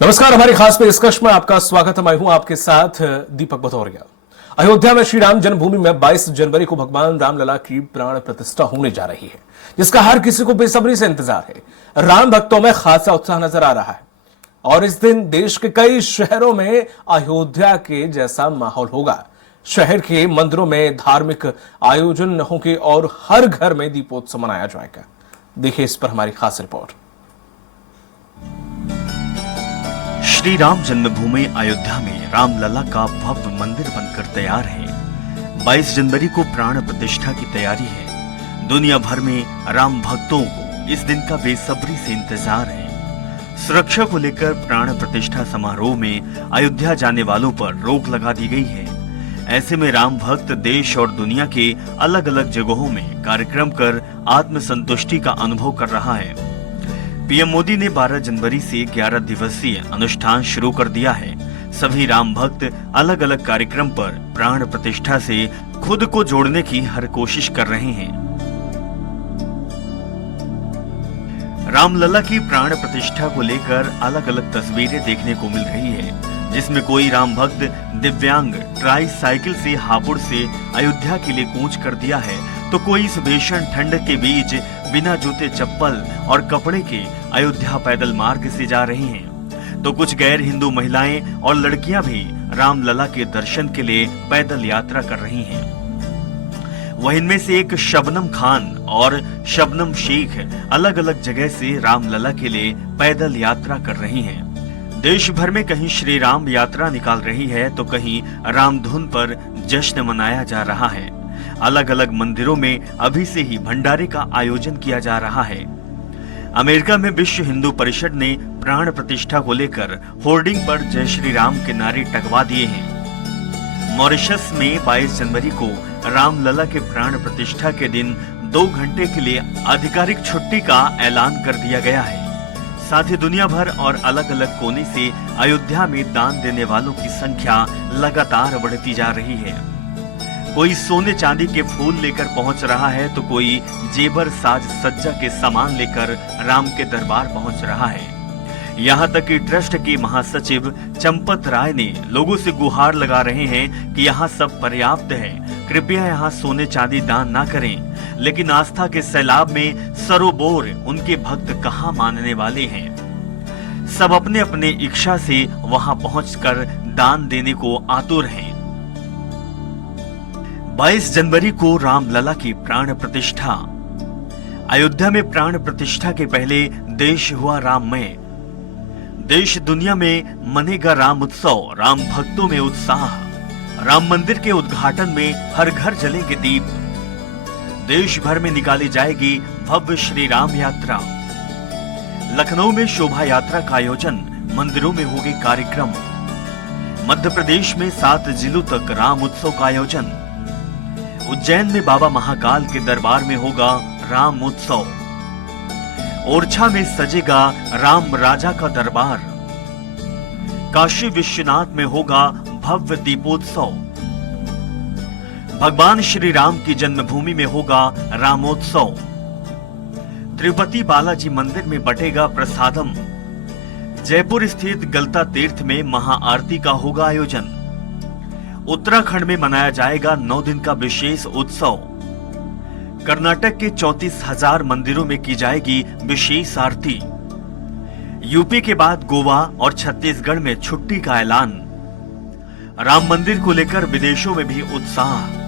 नमस्कार, हमारी खास पेशकश में आपका स्वागत है। मैं हूं आपके साथ दीपक भदौरिया। अयोध्या में श्री राम जन्मभूमि में 22 जनवरी को भगवान रामलला की प्राण प्रतिष्ठा होने जा रही है, जिसका हर किसी को बेसब्री से इंतजार है। राम भक्तों में खासा उत्साह नजर आ रहा है और इस दिन देश के कई शहरों में अयोध्या के जैसा माहौल होगा। शहर के मंदिरों में धार्मिक आयोजन होंगे और हर घर में दीपोत्सव मनाया जाएगा। देखिए इस पर हमारी खास रिपोर्ट। श्री राम जन्मभूमि अयोध्या में रामलला का भव्य मंदिर बनकर तैयार है। 22 जनवरी को प्राण प्रतिष्ठा की तैयारी है। दुनिया भर में राम भक्तों को इस दिन का बेसब्री से इंतजार है। सुरक्षा को लेकर प्राण प्रतिष्ठा समारोह में अयोध्या जाने वालों पर रोक लगा दी गई है। ऐसे में राम भक्त देश और दुनिया के अलग अलग जगहों में कार्यक्रम कर आत्मसंतुष्टि का अनुभव कर रहा है। पीएम मोदी ने 12 जनवरी से 11 दिवसीय अनुष्ठान शुरू कर दिया है। सभी राम भक्त अलग अलग कार्यक्रम पर प्राण प्रतिष्ठा से खुद को जोड़ने की हर कोशिश कर रहे हैं। रामलला की प्राण प्रतिष्ठा को लेकर अलग अलग तस्वीरें देखने को मिल रही है, जिसमें कोई राम भक्त दिव्यांग ट्राई साइकिल से हापुड़ से अयोध्या के लिए कूच कर दिया है, तो कोई इस भीषण ठंड के बीच बिना जूते चप्पल और कपड़े के अयोध्या पैदल मार्ग से जा रही हैं, तो कुछ गैर हिंदू महिलाएं और लड़कियां भी रामलला के दर्शन के लिए पैदल यात्रा कर रही हैं। वहीं इनमें से एक शबनम खान और शबनम शेख अलग अलग जगह से रामलला के लिए पैदल यात्रा कर रही हैं। देश भर में कहीं श्री राम यात्रा निकाल रही है, तो कहीं रामधुन पर जश्न मनाया जा रहा है। अलग अलग मंदिरों में अभी से ही भंडारे का आयोजन किया जा रहा है। अमेरिका में विश्व हिंदू परिषद ने प्राण प्रतिष्ठा को लेकर होर्डिंग पर जय श्री राम के नारे टंगवा दिए हैं। मॉरिशस में 22 जनवरी को रामलला के प्राण प्रतिष्ठा के दिन 2 घंटे के लिए आधिकारिक छुट्टी का ऐलान कर दिया गया है। साथ ही दुनिया भर और अलग अलग कोने से अयोध्या में दान देने वालों की संख्या लगातार बढ़ती जा रही है। कोई सोने चांदी के फूल लेकर पहुंच रहा है, तो कोई जेबर साज सज्जा के सामान लेकर राम के दरबार पहुंच रहा है। यहाँ तक कि ट्रस्ट के महासचिव चंपत राय ने लोगों से गुहार लगा रहे हैं कि यहाँ सब पर्याप्त है, कृपया यहाँ सोने चांदी दान ना करें। लेकिन आस्था के सैलाब में सरोबोर उनके भक्त कहाँ मानने वाले हैं। सब अपने अपने इच्छा से वहां पहुंचकर दान देने को आतुर हैं। 22 जनवरी को रामलला की प्राण प्रतिष्ठा। अयोध्या में प्राण प्रतिष्ठा के पहले देश हुआ राममय। देश दुनिया में मनेगा राम उत्सव। राम भक्तों में उत्साह। राम मंदिर के उद्घाटन में हर घर जलेंगे दीप। देश भर में निकाली जाएगी भव्य श्री राम यात्रा। लखनऊ में शोभा यात्रा का आयोजन। मंदिरों में होंगे कार्यक्रम। मध्य प्रदेश में 7 जिलों तक राम उत्सव का आयोजन। उज्जैन में बाबा महाकाल के दरबार में होगा राम उत्सव। ओरछा में सजेगा राम राजा का दरबार। काशी विश्वनाथ में होगा भव्य दीपोत्सव। भगवान श्री राम की जन्मभूमि में होगा रामोत्सव। तिरुपति बालाजी मंदिर में बटेगा प्रसादम। जयपुर स्थित गलता तीर्थ में महाआरती का होगा आयोजन। उत्तराखंड में मनाया जाएगा 9 दिन का विशेष उत्सव। कर्नाटक के 34,000 मंदिरों में की जाएगी विशेष आरती। यूपी के बाद गोवा और छत्तीसगढ़ में छुट्टी का ऐलान। राम मंदिर को लेकर विदेशों में भी उत्साह।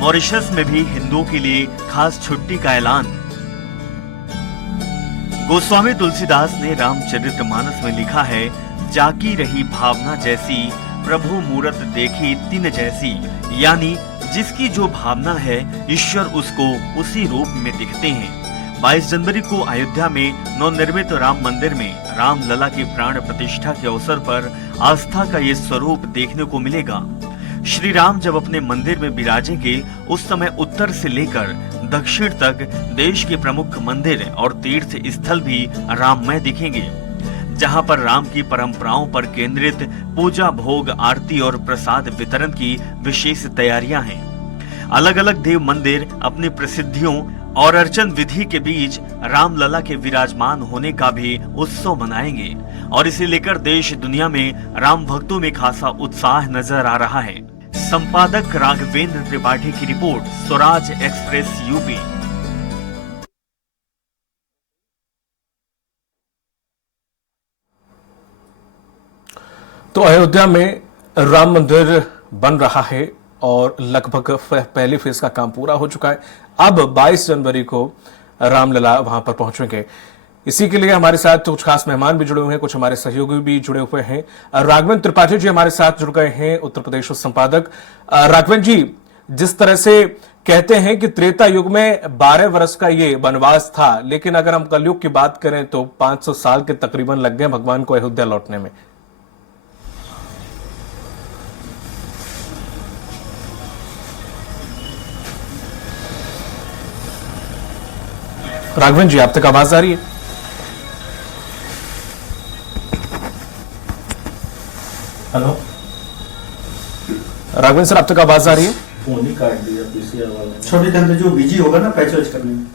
मॉरिशस में भी हिंदुओं के लिए खास छुट्टी का ऐलान। गोस्वामी तुलसीदास ने रामचरितमानस में लिखा है, जाकी रही भावना जैसी प्रभु मूरत देखी तिन जैसी। यानी जिसकी जो भावना है ईश्वर उसको उसी रूप में दिखते हैं। 22 जनवरी को अयोध्या में नवनिर्मित राम मंदिर में रामलला की प्राण प्रतिष्ठा के अवसर पर आस्था का ये स्वरूप देखने को मिलेगा। श्री राम जब अपने मंदिर में विराजेंगे, उस समय उत्तर से लेकर दक्षिण तक देश के प्रमुख मंदिर और तीर्थ स्थल भी राममय दिखेंगे, जहां पर राम की परंपराओं पर केंद्रित पूजा, भोग, आरती और प्रसाद वितरण की विशेष तैयारियां हैं। अलग अलग देव मंदिर अपनी प्रसिद्धियों और अर्चन विधि के बीच रामलला के विराजमान होने का भी उत्सव मनाएंगे। और इसे लेकर देश दुनिया में राम भक्तों में खासा उत्साह नजर आ रहा है। संपादक राघवेंद्र त्रिपाठी की रिपोर्ट, स्वराज एक्सप्रेस यूपी। तो अयोध्या में राम मंदिर बन रहा है और लगभग पहले फेज का काम पूरा हो चुका है। अब 22 जनवरी को रामलला वहां पर पहुंचेंगे। इसी के लिए हमारे साथ कुछ खास मेहमान भी जुड़े हुए हैं, कुछ हमारे सहयोगी भी जुड़े हुए हैं। राघवेंद्र त्रिपाठी जी हमारे साथ जुड़ गए हैं, उत्तर प्रदेश संपादक। राघवेंद्र जी, जिस तरह से कहते हैं कि त्रेता युग में 12 वर्ष का ये वनवास था, लेकिन अगर हम कलयुग की बात करें तो 500 साल के तकरीबन लग गए भगवान को अयोध्या लौटने में। राघवेंद्र जी, आप तक आवाज आ रही है? हेलो राघवेंद्र सर, आप तक आवाज आ रही है? फोन ही काट दिया पीसीआर वाले। छोटे टाइम पे जो बिजी होगा ना पैच वैच करने में।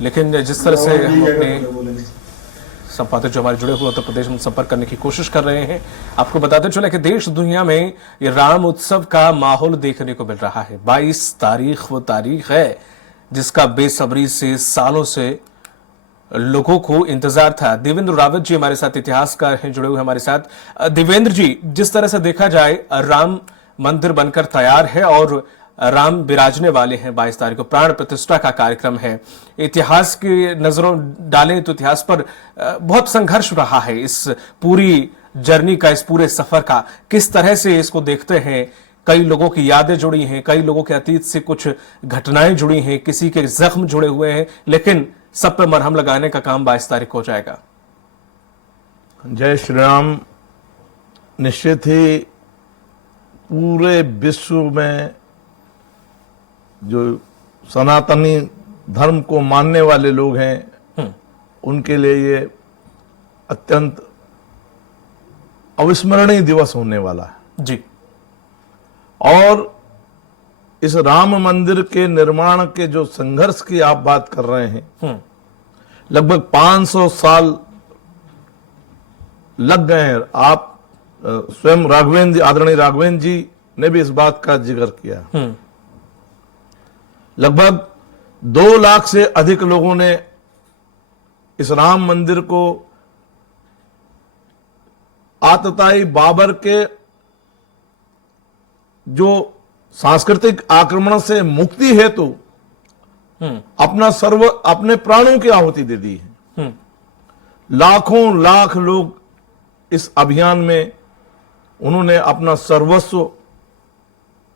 लेकिन जिस तरह से हम अपने बोलेंगे संपादक जो हमारे जुड़े हुए उत्तर प्रदेश में संपर्क करने की कोशिश कर रहे हैं, आपको बताते चले कि देश दुनिया में ये राम उत्सव का माहौल देखने को मिल रहा है। 22 तारीख वो तारीख है जिसका बेसब्री से सालों से लोगों को इंतजार था। देवेंद्र रावत जी हमारे साथ इतिहासकार हैं, जुड़े हुए हमारे साथ। देवेंद्र जी, जिस तरह से देखा जाए राम मंदिर बनकर तैयार है और राम विराजने वाले हैं। 22 तारीख को प्राण प्रतिष्ठा का कार्यक्रम है। इतिहास की नजरों डालें तो इतिहास पर बहुत संघर्ष रहा है इस पूरी जर्नी का, इस पूरे सफर का। किस तरह से इसको देखते हैं? कई लोगों की यादें जुड़ी हैं, कई लोगों के अतीत से कुछ घटनाएं जुड़ी हैं, किसी के जख्म जुड़े हुए हैं, लेकिन सब पे मरहम लगाने का काम 22 तारीख को हो जाएगा। जय श्री राम। निश्चित ही पूरे विश्व में जो सनातनी धर्म को मानने वाले लोग हैं उनके लिए ये अत्यंत अविस्मरणीय दिवस होने वाला है जी। और इस राम मंदिर के निर्माण के जो संघर्ष की आप बात कर रहे हैं, लगभग 500 साल लग गए हैं। आप स्वयं राघवेंद्र जी, आदरणीय राघवेंद्र जी ने भी इस बात का जिक्र किया। लगभग 2 लाख से अधिक लोगों ने इस राम मंदिर को आतताई बाबर के जो सांस्कृतिक आक्रमण से मुक्ति हेतु अपने प्राणों की आहुति दे दी है। लाखों लाख लोग इस अभियान में उन्होंने अपना सर्वस्व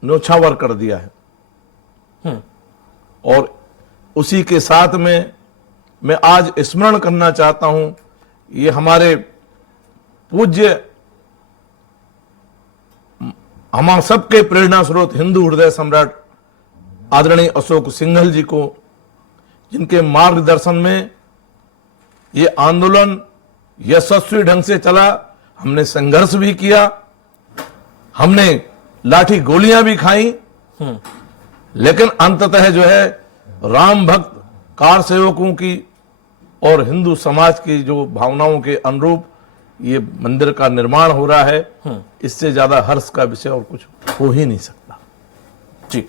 न्योछावर कर दिया है। और उसी के साथ में मैं आज स्मरण करना चाहता हूं, ये हमारे पूज्य, हमारे सबके प्रेरणा स्रोत हिंदू हृदय सम्राट आदरणीय अशोक सिंघल जी को, जिनके मार्गदर्शन में ये आंदोलन यशस्वी ढंग से चला। हमने संघर्ष भी किया, हमने लाठी गोलियां भी खाई, लेकिन अंततः जो है राम भक्त कार सेवकों की और हिंदू समाज की जो भावनाओं के अनुरूप ये मंदिर का निर्माण हो रहा है। इससे ज्यादा हर्ष का विषय और कुछ हो ही नहीं सकता। जी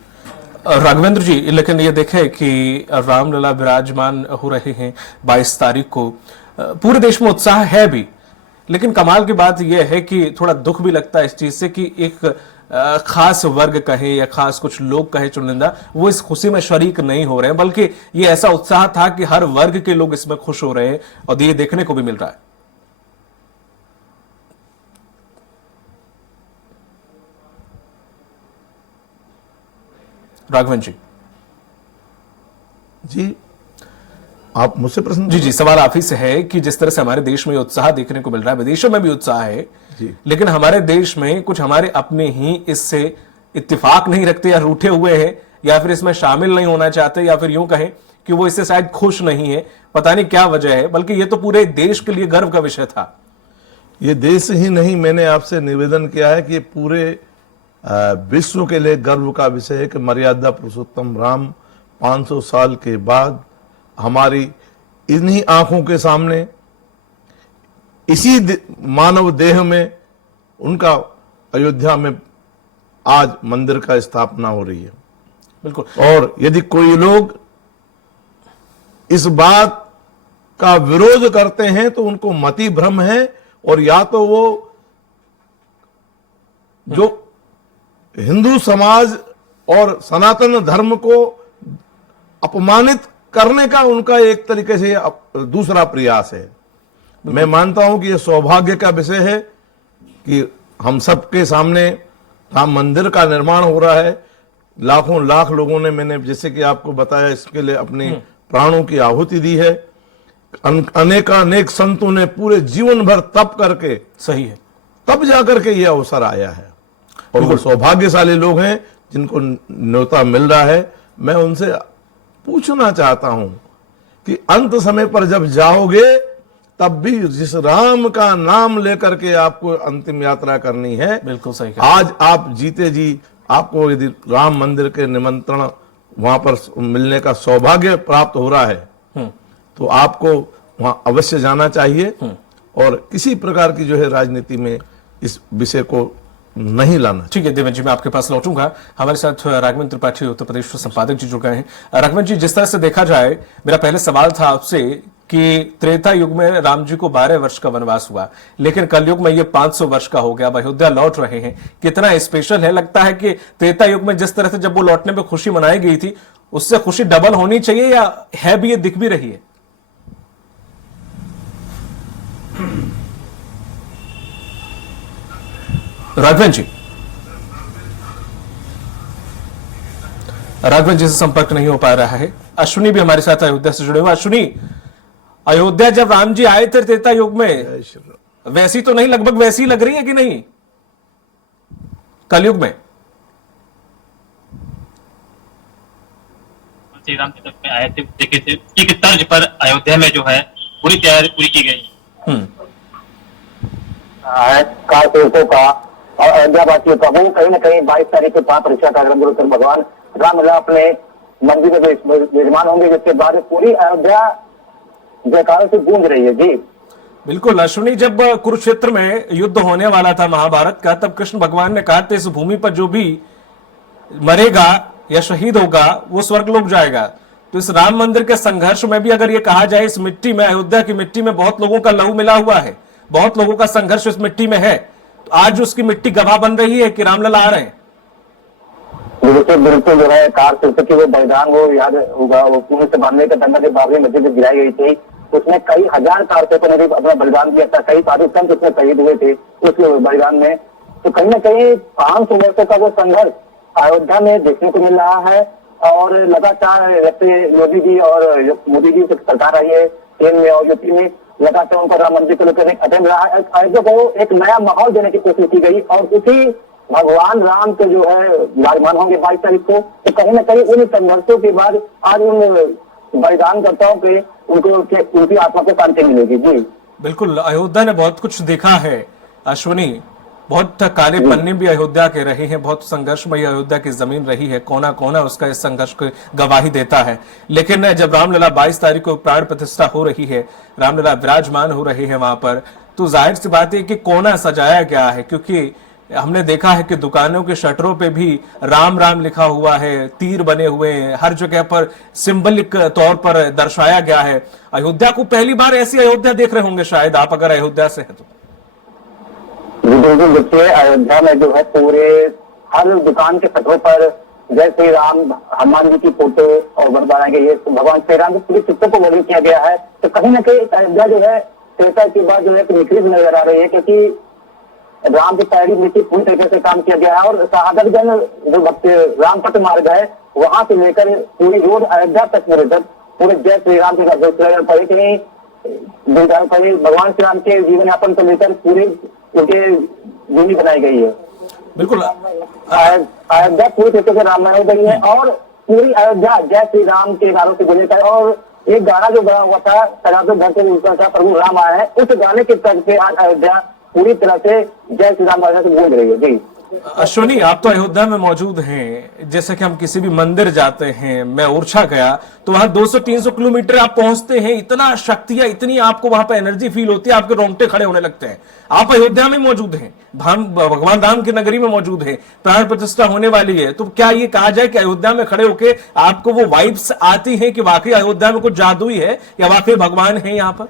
राघवेंद्र जी, लेकिन ये देखें कि रामलला विराजमान हो रहे हैं 22 तारीख को। पूरे देश में उत्साह है भी, लेकिन कमाल की बात यह है कि थोड़ा दुख भी लगता है इस चीज से कि एक खास वर्ग कहे या खास कुछ लोग कहे चुनिंदा, वो इस खुशी में शरीक नहीं हो रहे हैं, बल्कि ये ऐसा उत्साह था कि हर वर्ग के लोग इसमें खुश हो रहे हैं और ये देखने को भी मिल रहा है। राघवेंद्र जी, आप मुझसे प्रश्न? जी, सवाल आप ही से है कि जिस तरह से हमारे देश में उत्साह देखने को मिल रहा है, विदेशों में भी उत्साह है जी, लेकिन हमारे देश में कुछ हमारे अपने ही इससे इत्तेफाक नहीं रखते या रूठे हुए हैं या फिर इसमें शामिल नहीं होना चाहते, या फिर यूं कहें कि वो इससे शायद खुश नहीं है। पता नहीं क्या वजह है, बल्कि ये तो पूरे देश के लिए गर्व का विषय था। ये देश ही नहीं, मैंने आपसे निवेदन किया है कि पूरे विश्व के लिए गर्व का विषय है कि मर्यादा पुरुषोत्तम राम 500 साल के बाद हमारी इन्हीं आंखों के सामने इसी मानव देह में उनका अयोध्या में आज मंदिर का स्थापना हो रही है। बिल्कुल। और यदि कोई लोग इस बात का विरोध करते हैं तो उनको मति भ्रम है, और या तो वो जो हिंदू समाज और सनातन धर्म को अपमानित करने का उनका एक तरीके से दूसरा प्रयास है। मैं मानता हूं कि यह सौभाग्य का विषय है कि हम सबके सामने राम मंदिर का निर्माण हो रहा है। लाखों लाख लोगों ने, मैंने जैसे कि आपको बताया, इसके लिए अपनी प्राणों की आहुति दी है। अनेक संतों ने पूरे जीवन भर तप करके, सही है, तब जाकर के यह अवसर आया है, और वो सौभाग्यशाली लोग हैं जिनको न्योता मिल रहा है। मैं उनसे पूछना चाहता हूं कि अंत समय पर जब जाओगे तब भी जिस राम का नाम लेकर के आपको अंतिम यात्रा करनी है, बिल्कुल सही। आज आप जीते जी आपको यदि राम मंदिर के निमंत्रण वहां पर मिलने का सौभाग्य प्राप्त हो रहा है तो आपको वहां अवश्य जाना चाहिए, और किसी प्रकार की जो है राजनीति में इस विषय को नहीं लाना। ठीक है देवेंद्र जी, मैं आपके पास लौटूंगा। हमारे साथ राघवेंद्र त्रिपाठी उत्तर प्रदेश के संपादक जी जुड़ गए हैं। राघवेंद्र जी, जिस तरह से देखा जाए, मेरा पहले सवाल था आपसे कि त्रेता युग में राम जी को 12 वर्ष का वनवास हुआ, लेकिन कलयुग में ये 500 वर्ष का हो गया। अयोध्या लौट रहे हैं, कितना स्पेशल है। लगता है कि त्रेता युग में जिस तरह से जब वो लौटने पर खुशी मनाई गई थी, उससे खुशी डबल होनी चाहिए, या है भी, ये दिख भी रही है? राघवेंद्र जी से संपर्क नहीं हो पा रहा है। अश्विनी भी हमारे साथ अयोध्या से जुड़े हुए। अश्विनी, अयोध्या जब राम जी आए थे त्रेता युग में, वैसी तो नहीं, लगभग वैसी ही लग रही है कि नहीं कलयुग में? श्री राम जी में आए थे, देखे थे कि किस तर्ज पर अयोध्या में जो है पूरी तैयारी पूरी की गई कारतीकों का और अयोध्या वासियों का। वो कहीं ना कहीं 22 तारीख को परीक्षा कार्यक्रम गुरुतर भगवान रामलला अपने मंदिर में विराजमान होंगे, जिसके बाद पूरी अयोध्या जयकारों से गूंज रही है। जी बिल्कुल। अश्विनी, जब कुरुक्षेत्र में युद्ध होने वाला था महाभारत का, तब कृष्ण भगवान ने कहा था इस भूमि पर जो भी मरेगा या शहीद होगा वो स्वर्गलोक जाएगा। तो इस राम मंदिर के संघर्ष में भी अगर ये कहा जाए, इस मिट्टी में, अयोध्या की मिट्टी में बहुत लोगों का लहू मिला हुआ है, बहुत लोगों का संघर्ष इस मिट्टी में है, तो आज उसकी मिट्टी गवाह बन रही है कि रामलला आ रहे हैं। बिल्कुल जो है कारतीकों की वो बलिदान, वो याद होगा, वो पुणे से बांधने का दंगा जब बाबरी मस्जिद में गिराई गई थी, उसमें कई हजार कारतीकों ने भी अपना बलिदान दिया था। कई साधु संत उसमें शहीद हुए थे उस बलिदान में। तो कहीं ना कहीं 500 वर्षों का वो संघर्ष अयोध्या में देखने को मिल रहा है। और लगातार जैसे योगी जी और मोदी जी से सरकार आई है केंद्र में और यूपी में, लगातार उनको राम मंदिर को लेकर अध्ययन रहा है। अयोध्या को एक नया माहौल देने की कोशिश की गई, और उसी भगवान राम के जो है विराजमान होंगे 22 तारीख को। तो कहीं ना कहीं उन संघर्षों के बाद आज उन बलिदानकर्ताओं के उनकी आत्मा को शांति मिलेगी। जी बिल्कुल। अयोध्या ने बहुत कुछ देखा है अश्विनी, बहुत काले पन्ने भी अयोध्या के रहे हैं, बहुत संघर्षमयी अयोध्या की जमीन रही है, कोना कोना उसका इस संघर्ष को गवाही देता है। लेकिन जब रामलला 22 तारीख को प्राण प्रतिष्ठा हो रही है, रामलला विराजमान हो रहे हैं वहां पर, तो जाहिर सी बात है कि कोना सजाया गया है, क्योंकि हमने देखा है कि दुकानों के शटरों पे भी राम राम लिखा हुआ है, तीर बने हुए हैं, हर जगह पर सिंबलिक तौर पर दर्शाया गया है। अयोध्या को पहली बार ऐसी अयोध्या देख रहे होंगे शायद आप, अगर अयोध्या से है तो। बिल्कुल। देखिए अयोध्या में जो है पूरे हर दुकान के शटरों पर जय श्री राम, हनुमान जी की फोटो और बनाए गए, ये भगवान श्री राम के पूरे चित्रों को वर्णन किया गया है। तो कहीं ना कहीं अयोध्या जो है त्रेता के बाद जो है निखरी नजर आ रही है, क्योंकि राम की पैरी मिट्टी पूरी तरीके से काम किया गया है। और शहादतगंज जो भक्त रामपट मार्ग है, वहां से लेकर पूरी रोड अयोध्या तक पूरे जय श्री राम के पड़े कहीं भगवान श्री राम के जीवन यापन को लेकर पूरी उनके भूमि बनाई गई है। बिल्कुल। अयोध्या पूरी तरीके से राममय हो गई है, और पूरी अयोध्या जय श्री राम के गानों से गुंजे है। और एक गाना जो बना हुआ था सनातन घर से ऊपर था, प्रभु राम आया है, उस गाने के तर्ज पे आज अयोध्या पूरी तरह से जय श्री राम से गूंज रही है। जी अश्विनी, आप तो अयोध्या में मौजूद हैं। जैसे कि हम किसी भी मंदिर जाते हैं, मैं ओरछा गया तो वहां 200-300 किलोमीटर आप पहुंचते हैं, इतना शक्तियां, इतनी आपको वहां पर एनर्जी फील होती है, आपके रोंगटे खड़े होने लगते हैं। आप अयोध्या में मौजूद हैं, भगवान राम की नगरी में मौजूद है, प्राण प्रतिष्ठा होने वाली है, तो क्या ये कहा जाए कि अयोध्या में खड़े होके आपको वो वाइब्स आती है कि वाकई अयोध्या में कुछ जादुई है या वाकई भगवान है यहाँ पर?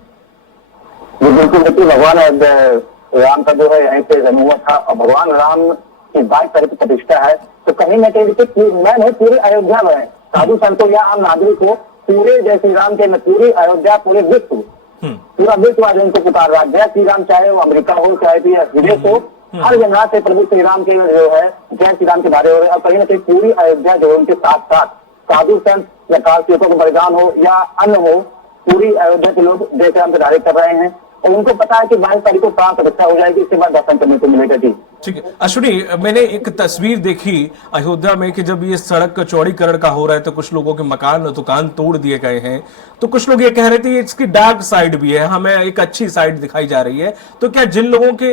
ये बिल्कुल देखिए, भगवान राम का जो है यहीं पे जन्म हुआ था और भगवान राम की 22 तारीख की प्रतिष्ठा है। तो कहीं ना कहीं देखिए, मैं नहीं, पूरे अयोध्या में साधु संतों या आम नागरिक को पूरे जय श्री राम के पूरी अयोध्या, पूरे विश्व, पूरा विश्व आज उनको पुकार रहा है। जय श्री राम, चाहे वो अमेरिका हो, चाहे भी विदेश हो, हर जगह से प्रभु श्री राम के जो है जय श्री राम के नारे हो रहे हैं। और कहीं ना कहीं पूरी अयोध्या जो है उनके साथ साथ साधु संत या कार्तिकों को बलिदान हो या अन्य हो, पूरी अयोध्या के लोग जय श्री राम के नारे कर रहे हैं और उनको पता है कि 22 तारीख को प्राण प्रतिष्ठा हो जाएगी, इसके बाद दर्शन करने को मिलेगा। जी ठीक है अश्विनी, मैंने एक तस्वीर देखी अयोध्या में कि जब ये सड़क का चौड़ीकरण का हो रहा है तो कुछ लोगों के मकान और दुकान तोड़ दिए गए हैं, तो कुछ लोग ये कह रहे थे इसकी डार्क साइड भी है, हमें एक अच्छी साइड दिखाई जा रही है। तो क्या जिन लोगों के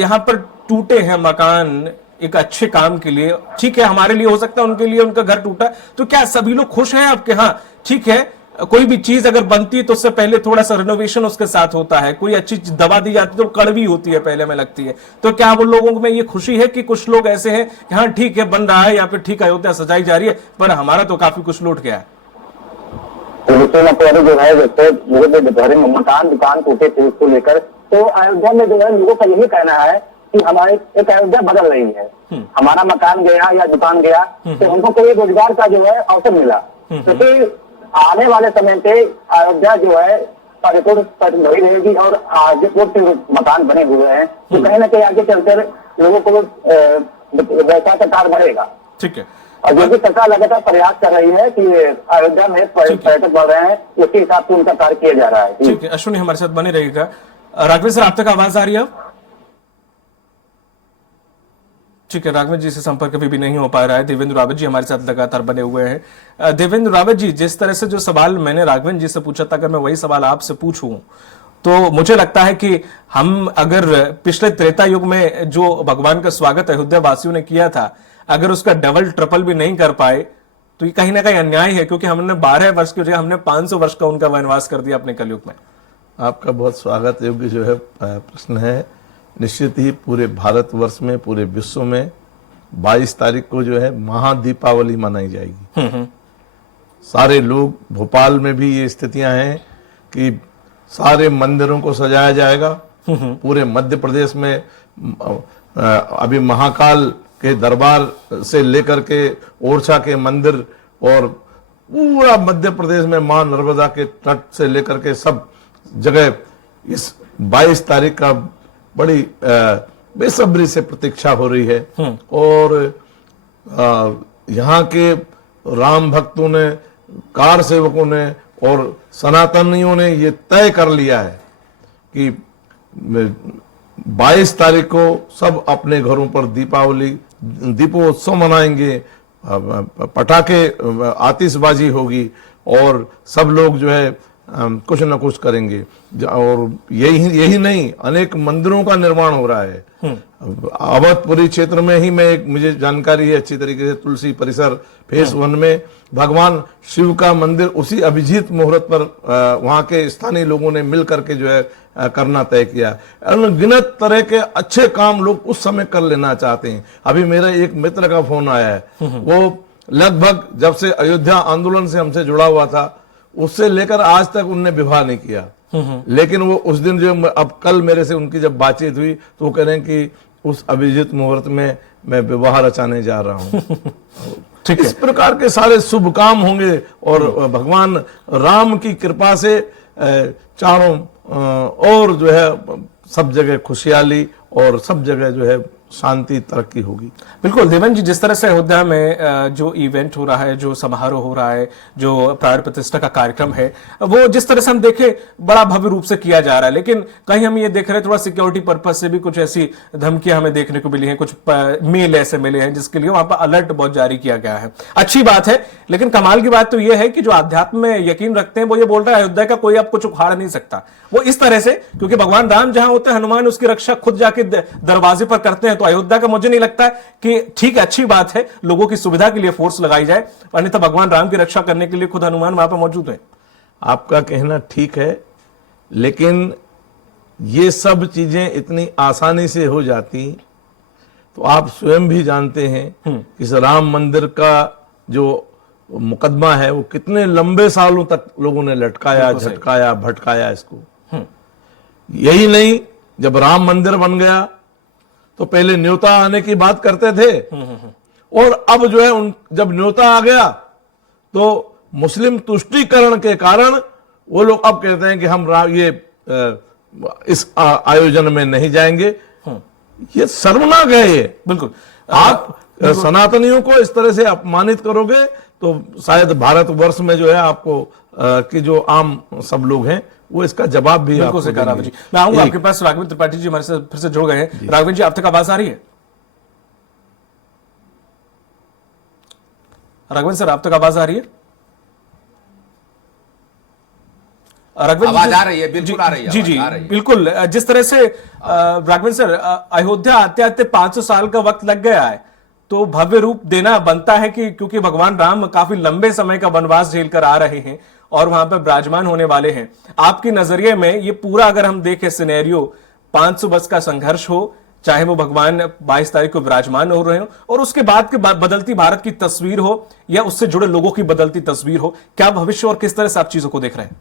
यहाँ पर टूटे हैं मकान एक अच्छे काम के लिए, ठीक है, हमारे लिए हो सकता है, उनके लिए उनका घर टूटा, तो क्या सभी लोग खुश हैं आपके? हाँ ठीक है, कोई भी चीज अगर बनती है तो उससे पहले थोड़ा सा रिनोवेशन उसके साथ होता है, कोई अच्छी दवा दी जाती है तो कड़वी होती है पहले में लगती है, तो क्या वो लोगों में ये खुशी है कि कुछ लोग ऐसे हैं कि हाँ ठीक है बन रहा है या फिर ठीक अयोध्या सजाई जा रही है, पर हमारा तो काफी कुछ लूट गया है? जो है जैसे मकान दुकान टूटे थे उसको लेकर, तो अयोध्या में जो है लोगों का यही कहना है कि हमारे एक अयोध्या बदल रही है। हमारा मकान गया या दुकान गया तो हमको कोई रोजगार का जो है अवसर मिला, क्योंकि आने वाले समय पे अयोध्या जो है पर्यटन पर भरी रहेगी और आगे बहुत से मकान बने हुए हैं, तो कहीं ना कहीं आगे चलकर लोगों को व्यवसाय का कार्य बढ़ेगा। ठीक है, और जो भी सरकार लगातार प्रयास कर रही है कि अयोध्या में पर्यटक बढ़ रहे हैं, उसके हिसाब से उनका कार्य किया जा रहा है। ठीक है अश्विनी, हमारे साथ बने रहिएगा। राघवेंद्र सर, आप तक आवाज आ रही है? ठीक है, राघवेंद्र जी से संपर्क अभी भी नहीं हो पा रहा है। देवेंद्र रावत जी हमारे साथ लगातार बने हुए हैं। देवेंद्र रावत जी, जिस तरह से जो सवाल मैंने राघवेंद्र जी से पूछा था, अगर मैं वही सवाल आपसे पूछूं तो मुझे लगता है कि हम अगर पिछले त्रेता युग में जो भगवान का स्वागत अयोध्या वासियों ने किया था, अगर उसका डबल ट्रिपल भी नहीं कर पाए तो ये कहीं ना कहीं अन्याय है, क्योंकि हमने 12 वर्ष की जगह हमने 500 वर्ष का उनका वनवास कर दिया अपने कलयुग में। आपका बहुत स्वागत योग्य जो है प्रश्न है। निश्चित ही पूरे भारतवर्ष में, पूरे विश्व में 22 तारीख को जो है महादीपावली मनाई जाएगी। सारे लोग, भोपाल में भी ये स्थितियां हैं कि सारे मंदिरों को सजाया जाएगा। पूरे मध्य प्रदेश में अभी महाकाल के दरबार से लेकर के ओरछा के मंदिर और पूरा मध्य प्रदेश में मां नर्मदा के तट से लेकर के सब जगह इस 22 तारीख का बड़ी बेसब्री से प्रतीक्षा हो रही है। और यहाँ के राम भक्तों ने, कार सेवकों ने और सनातनियों ने ये तय कर लिया है कि 22 तारीख को सब अपने घरों पर दीपोत्सव मनाएंगे, पटाखे, आतिशबाजी होगी और सब लोग जो है कुछ न कुछ करेंगे। और यही नहीं, अनेक मंदिरों का निर्माण हो रहा है। अवधपुरी क्षेत्र में ही मुझे जानकारी है अच्छी तरीके से, तुलसी परिसर फेस 1 में भगवान शिव का मंदिर उसी अभिजीत मुहूर्त पर वहां के स्थानीय लोगों ने मिल करके जो है करना तय किया। अनगिनत तरह के अच्छे काम लोग उस समय कर लेना चाहते हैं। अभी मेरा एक मित्र का फोन आया है, वो लगभग जब से अयोध्या आंदोलन से हमसे जुड़ा हुआ था उससे लेकर आज तक उनने विवाह नहीं किया, लेकिन वो उस दिन जो अब कल मेरे से उनकी जब बातचीत हुई तो वो कह रहे हैं कि उस अभिजीत मुहूर्त में मैं विवाह रचाने जा रहा हूँ। ठीक है, इस प्रकार के सारे शुभ काम होंगे और भगवान राम की कृपा से चारों और जो है सब जगह खुशहाली और सब जगह जो है शांति तरक्की होगी। बिल्कुल देवेंद्र जी, जिस तरह से अयोध्या में जो इवेंट हो रहा है, जो समारोह हो रहा है, जो प्राण प्रतिष्ठा का कार्यक्रम है, वो जिस तरह से हम देखे बड़ा भव्य रूप से किया जा रहा है, लेकिन कहीं हम ये देख रहे हैं थोड़ा सिक्योरिटी पर्पज से भी कुछ ऐसी धमकियां हमें देखने को मिली हैं, कुछ मेल ऐसे मिले हैं जिसके लिए वहां पर अलर्ट बहुत जारी किया गया है। अच्छी बात है, लेकिन कमाल की बात तो यह है कि जो अध्यात्म में यकीन रखते हैं वो ये बोल रहा है अयोध्या का कोई अब कुछ उखाड़ नहीं सकता। वो इस तरह से, क्योंकि भगवान राम जहां होते हैं हनुमान उसकी रक्षा खुद जाके दरवाजे पर करते हैं, तो अयोध्या का मुझे नहीं लगता है कि ठीक है, अच्छी बात है, लोगों की सुविधा के लिए फोर्स लगाई जाए, अन्यथा भगवान राम की रक्षा करने के लिए खुद हनुमान वहां पर मौजूद है। आपका कहना ठीक है, लेकिन ये सब चीजें इतनी आसानी से हो जाती तो आप स्वयं भी जानते हैं इस राम मंदिर का जो मुकदमा है वो कितने लंबे सालों तक लोगों ने लटकाया, झटकाया, भटकाया इसको। यही नहीं, जब राम मंदिर बन गया तो पहले न्योता आने की बात करते थे, और अब जो है जब न्योता आ गया तो मुस्लिम तुष्टीकरण के कारण वो लोग अब कहते हैं कि हम इस आयोजन में नहीं जाएंगे। ये शर्मनाक है। ये बिल्कुल, आप सनातनियों को इस तरह से अपमानित करोगे तो शायद भारतवर्ष में जो है आपको कि जो आम सब लोग हैं वो इसका जवाब भी आपको से देंगे। जी, मैं आऊंगा आपके पास। राघवेंद्र त्रिपाठी जी हमारे साथ फिर से जुड़ गए हैं। राघवेंद्र जी, आप तक आवाज आ रही है? राघवेंद्र सर, आप तक आवाज आ रही है? आवाज आ रही है, बिल्कुल आ रही है। जी जी, बिल्कुल। जिस तरह से राघवेंद्र सर, अयोध्या आते आते 500 साल का वक्त लग गया है, तो भव्य रूप देना बनता है कि क्योंकि भगवान राम काफी लंबे समय का वनवास झेलकर आ रहे हैं और वहां पर विराजमान होने वाले हैं। आपके नजरिए में ये पूरा अगर हम देखें सिनेरियो, 500 वर्ष का संघर्ष हो, चाहे वो भगवान 22 तारीख को विराजमान हो रहे हो और उसके बाद के बदलती भारत की तस्वीर हो या उससे जुड़े लोगों की बदलती तस्वीर हो, क्या भविष्य और किस तरह से आप चीजों को देख रहे हैं?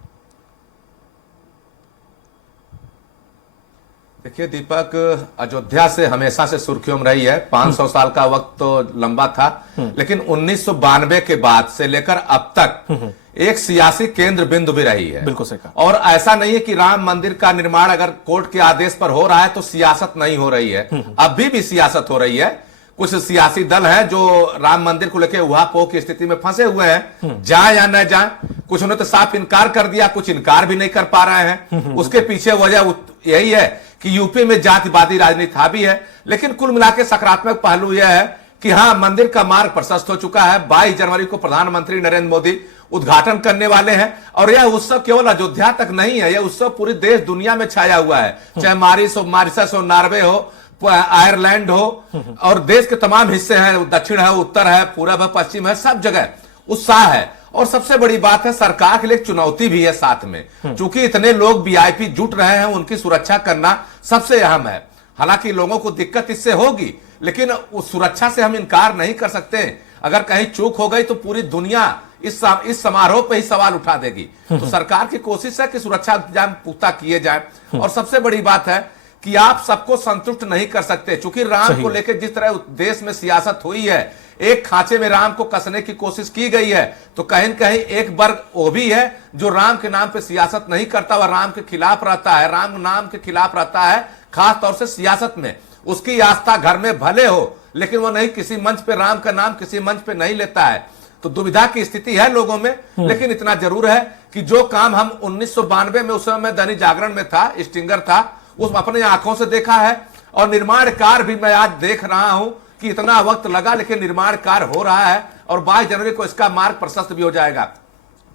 देखिए दीपक, अयोध्या से हमेशा से सुर्खियों में रही है। 500 साल का वक्त तो लंबा था, लेकिन 1992 के बाद से लेकर अब तक एक सियासी केंद्र बिंदु भी रही है। बिल्कुल सही। और ऐसा नहीं है कि राम मंदिर का निर्माण अगर कोर्ट के आदेश पर हो रहा है तो सियासत नहीं हो रही है। अभी भी सियासत हो रही है। कुछ सियासी दल हैं जो राम मंदिर को लेकर उहापोह की स्थिति में फंसे हुए हैं, जाए या न जाए। कुछ ने तो साफ इनकार कर दिया, कुछ इनकार भी नहीं कर पा रहे हैं। उसके पीछे वजह यही है कि यूपी में जातिवादी राजनीति हावी है। लेकिन कुल मिलाकर सकारात्मक पहलू यह है कि हाँ, मंदिर का मार्ग प्रशस्त हो चुका है। 22 जनवरी को प्रधानमंत्री नरेंद्र मोदी उद्घाटन करने वाले हैं और यह उत्सव केवल अयोध्या तक नहीं है, यह उत्सव पूरी देश दुनिया में छाया हुआ है। चाहे मॉरिशस हो, नॉर्वे हो, आयरलैंड हो और देश के तमाम हिस्से हैं, दक्षिण है, उत्तर है, पूरब है, पश्चिम है, सब जगह उत्साह है। और सबसे बड़ी बात है, सरकार के लिए एक चुनौती भी है साथ में, क्योंकि इतने लोग वीआईपी जुट रहे हैं, उनकी सुरक्षा करना सबसे अहम है। हालांकि लोगों को दिक्कत इससे होगी, लेकिन उस सुरक्षा से हम इनकार नहीं कर सकते। अगर कहीं चूक हो गई तो पूरी दुनिया इस समारोह पे ही सवाल उठा देगी। तो सरकार की कोशिश है कि सुरक्षा इंतजाम पुख्ता किए जाए। और सबसे बड़ी बात है कि आप सबको संतुष्ट नहीं कर सकते, क्योंकि राम को लेकर जिस तरह देश में सियासत हुई है, एक खांचे में राम को कसने की कोशिश की गई है, तो कहीं न कहीं एक वर्ग वो भी है जो राम के नाम पे सियासत नहीं करता, वह राम के खिलाफ रहता है, राम नाम के खिलाफ रहता है, खास तौर से सियासत में। उसकी आस्था घर में भले हो, लेकिन वो नहीं किसी मंच पे राम का नाम किसी मंच पे नहीं लेता है। तो दुविधा की स्थिति है लोगों में। लेकिन इतना जरूर है कि जो काम हम 1992 में, उस समय दैनिक जागरण में था, स्टिंगर था, उस अपने आंखों से देखा है। और निर्माण कार्य भी मैं आज देख रहा हूं कि इतना वक्त लगा, लेकिन निर्माण कार्य हो रहा है और 22 जनवरी को इसका मार्ग प्रशस्त भी हो जाएगा।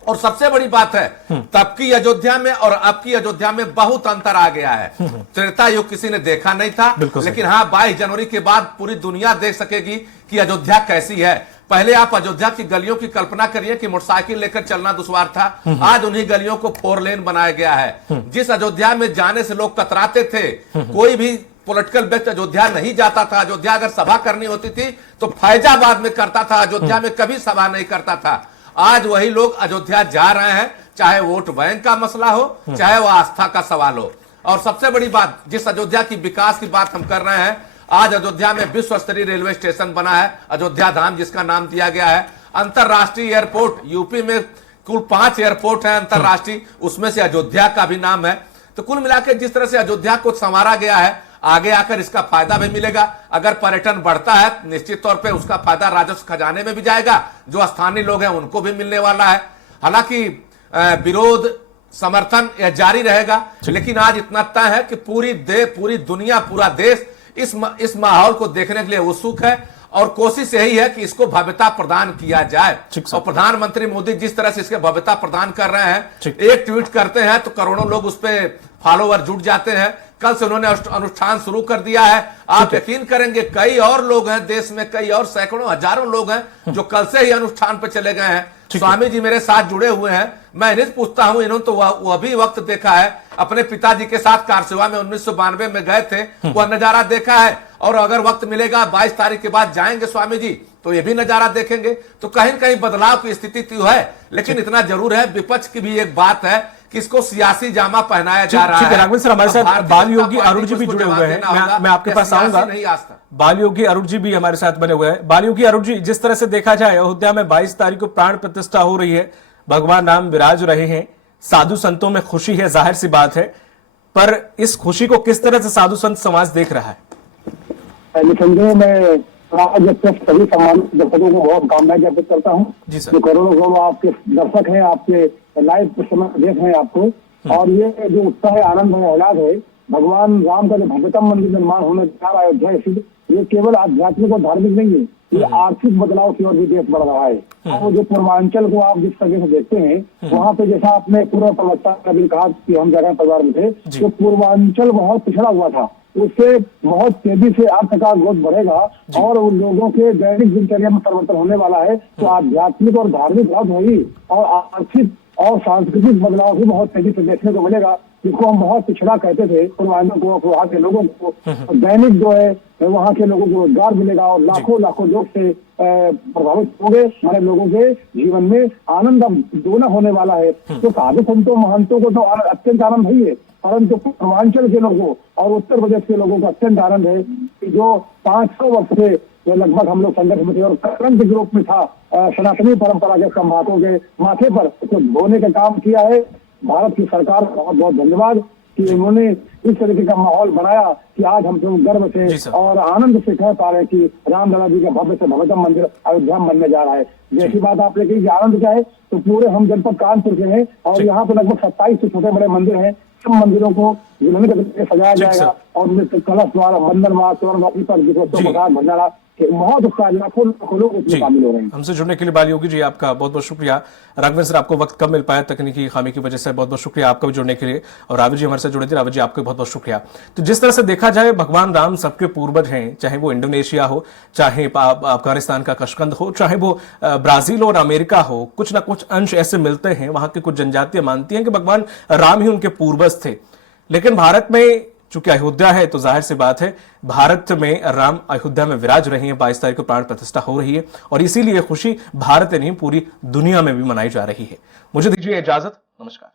और सबसे बड़ी बात है, तब की अयोध्या में और अब की अयोध्या में बहुत अंतर आ गया है। त्रेता युग किसी ने देखा नहीं था, लेकिन हाँ, 22 जनवरी के बाद पूरी दुनिया देख सकेगी कि अयोध्या कैसी है। पहले आप अयोध्या की गलियों की कल्पना करिए कि मोटरसाइकिल लेकर चलना दुश्वार था, आज उन्हीं गलियों को 4 लेन बनाया गया है। जिस अयोध्या में जाने से लोग कतराते थे, कोई भी पॉलिटिकल व्यक्ति अयोध्या नहीं जाता था। अयोध्या अगर सभा करनी होती थी तो फैजाबाद में करता था, अयोध्या में कभी सभा नहीं करता था। आज वही लोग अयोध्या जा रहे हैं, चाहे वोट बैंक का मसला हो, चाहे वह आस्था का सवाल हो। और सबसे बड़ी बात, जिस अयोध्या की विकास की बात हम कर रहे हैं, आज अयोध्या में विश्व स्तरीय रेलवे स्टेशन बना है, अयोध्या धाम जिसका नाम दिया गया है। अंतरराष्ट्रीय एयरपोर्ट, यूपी में कुल 5 एयरपोर्ट है अंतरराष्ट्रीय, उसमें से अयोध्या का भी नाम है। तो कुल मिलाकर जिस तरह से अयोध्या को संवारा गया है, आगे आकर इसका फायदा भी मिलेगा। अगर पर्यटन बढ़ता है, निश्चित तौर पे उसका फायदा राजस्व खजाने में भी जाएगा, जो स्थानीय लोग हैं उनको भी मिलने वाला है। हालांकि विरोध समर्थन यह जारी रहेगा, लेकिन आज इतना तय है कि पूरी दुनिया, पूरा देश इस माहौल को देखने के लिए उत्सुक है और कोशिश यही है कि इसको भव्यता प्रदान किया जाए। और प्रधानमंत्री मोदी जिस तरह से इसके भव्यता प्रदान कर रहे हैं, एक ट्वीट करते हैं तो करोड़ों लोग उस पर फॉलोवर जुट जाते हैं, कल से उन्होंने अनुष्ठान शुरू कर दिया है। आप यकीन करेंगे कई और लोग हैं देश में, कई और सैकड़ों हजारों लोग हैं जो कल से ही अनुष्ठान पे चले गए हैं। स्वामी जी मेरे साथ जुड़े हुए हैं, मैं इन्हें पूछता हूं, इन्होंने तो वह भी वक्त देखा है, अपने पिताजी के साथ कारसेवा में 1992 में गए थे, वह नजारा देखा है। और अगर वक्त मिलेगा 22 तारीख के बाद जाएंगे स्वामी जी तो ये भी नजारा देखेंगे। तो कहीं न कहीं बदलाव की स्थिति तो है, लेकिन इतना जरूर है विपक्ष की भी एक बात है कि इसको सियासी जामा पहनाया जा रहा है। राघवेंद्र सर, हमारे साथ बाल योगी अरुण जी भी जुड़े हुए हैं, मैं आपके पास आऊंगा। बाल योगी अरुण जी भी हमारे साथ बने हुए हैं। बाल योगी अरुण जी, जिस तरह से देखा जाए अयोध्या में 22 तारीख को प्राण प्रतिष्ठा हो रही है, भगवान राम विराज रहे हैं, साधु संतों में खुशी है, जाहिर सी बात है, पर इस खुशी को किस तरह से साधु संत समाज देख रहा है? निसंदेह मैं सभी सम्मानित दर्शकों को बहुत कामनाएं ज्ञापित करता हूँ। जो करोड़ों आपके दर्शक हैं, आपके लाइव देख रहे हैं आपको, और ये जो उत्साह है, आनंद है, आह्लाद है, भगवान राम का जो भव्यतम मंदिर निर्माण होने जा रहा है अयोध्या स्थित, ये केवल आध्यात्मिक और धार्मिक नहीं है, ये आर्थिक बदलाव की ओर भी देश बढ़ रहा है। और जो पूर्वांचल को आप जिस तरह से देखते हैं, वहाँ पे जैसा आपने पूर्व प्रवक्ता ने भी कहा कि हम जगह परिवार में थे, तो पूर्वांचल बहुत पिछड़ा हुआ था, उससे बहुत तेजी से अर्थ का ग्रोथ बढ़ेगा और उन लोगों के दैनिक दिनचर्या में परिवर्तन होने वाला है। तो आध्यात्मिक और धार्मिक लाभ होगी और आर्थिक और सांस्कृतिक बदलाव भी बहुत तेजी से देखने को मिलेगा, जिसको हम बहुत पिछड़ा कहते थे। पूर्वांचल को, वहाँ के लोगों को दैनिक जो है वहाँ के लोगों को रोजगार मिलेगा और लाखों लाखों लोग से प्रभावित होंगे, हमारे लोगों के जीवन में आनंद दोना होने वाला है। तो साधु संतों महंतों को तो अत्यंत आनंद है, परंतु पूर्वांचल के लोगों और उत्तर प्रदेश के लोगों को अत्यंत आनंद है कि जो 500 वर्ष से लगभग हम लोग संघर्ष में थे और करंट के रूप में था, सनातनी परंपरा के संभातों के माथे पर तो धोने का काम किया है। भारत की सरकार को बहुत बहुत धन्यवाद कि उन्होंने इस तरीके का माहौल बनाया कि आज हम लोग गर्व से और आनंद से कह पा रहे हैं कि रामलला जी का भव्य से भव्यतम मंदिर अयोध्या में बनने जा रहा है। जैसी बात आपने कही कि आनंद क्या है, तो पूरे हम जनपद कानपुर के हैं और यहाँ पे लगभग 27 से छोटे बड़े मंदिर हैं। सब मंदिरों को जिन्होंने सजाया जाएगा और कलश द्वारा बंधन पर भंडारा बहुत लाखों लोग इसमें शामिल हो रहे हैं। हमसे जुड़ने के लिए बाल योगी जी आपका बहुत बहुत शुक्रिया। राघवेंद्र सर, आपको वक्त कम मिल पाया तकनीकी खामी की वजह से, बहुत बहुत शुक्रिया आपका भी जुड़ने के लिए। और रावत जी हमारे साथ जुड़े थे, रावत जी आपको बहुत बहुत शुक्रिया। तो जिस तरह से देखा जाए भगवान राम सबके पूर्वज हैं, चाहे वो इंडोनेशिया हो, चाहे अफगानिस्तान का कशकंद हो, चाहे वो ब्राजील और अमेरिका हो, कुछ ना कुछ अंश ऐसे मिलते हैं। वहां की कुछ जनजातियां मानती हैं कि भगवान राम ही उनके पूर्वज थे। लेकिन भारत में चूंकि अयोध्या है तो जाहिर सी बात है भारत में राम अयोध्या में विराज रहे हैं। 22 तारीख को प्राण प्रतिष्ठा हो रही है और इसीलिए खुशी भारत नहीं पूरी दुनिया में भी मनाई जा रही है। मुझे दीजिए इजाजत, नमस्कार।